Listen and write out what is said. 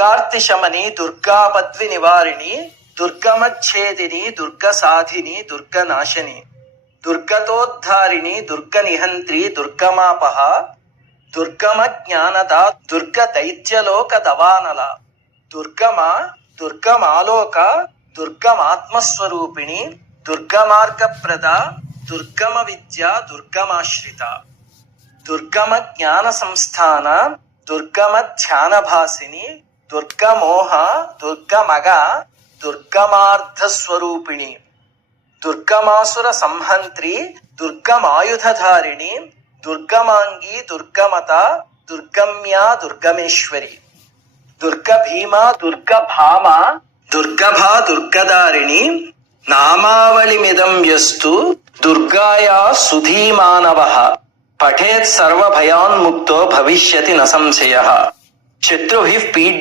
దుర్గార్తిశమని, దుర్గాపద్వి నివారిణి, దుర్గమచ్ఛేదిని, దుర్గసాధిని, దుర్గనాశని, దుర్గతోద్ధారిణి, దుర్గనిహంత్రి, దుర్గమాపహ, దుర్గమ జ్ఞానద, దుర్గ దైత్యలోక దవానల, దుర్గమ, దుర్గమాలోక, దుర్గమాత్మస్వరూపిణి, దుర్గమార్గప్రద, దుర్గమ విద్య, దుర్గమాశ్రిత, దుర్గమ జ్ఞాన సంస్థాన, దుర్గమ ధ్యానభాసిని, దుర్గమోహ, దుర్గమగ, దుర్గమార్ధస్వరూపిణి, దుర్గమాసుర సంహంత్రి, దుర్గమాయుధధారిణి, దుర్గమాంగి, దుర్గమత, దుర్గమ్యా, దుర్గమేశ్వరి, దుర్గభీమ, దుర్గభామ, దుర్గభా, దుర్గదారిణి, నామావళిమిదం యస్తు దుర్గాయా సుధీమానవః పఠేత్ సర్వభయాన్ముక్తో భవిష్యతి న సంశయః. శత్రుభిః పీడ్య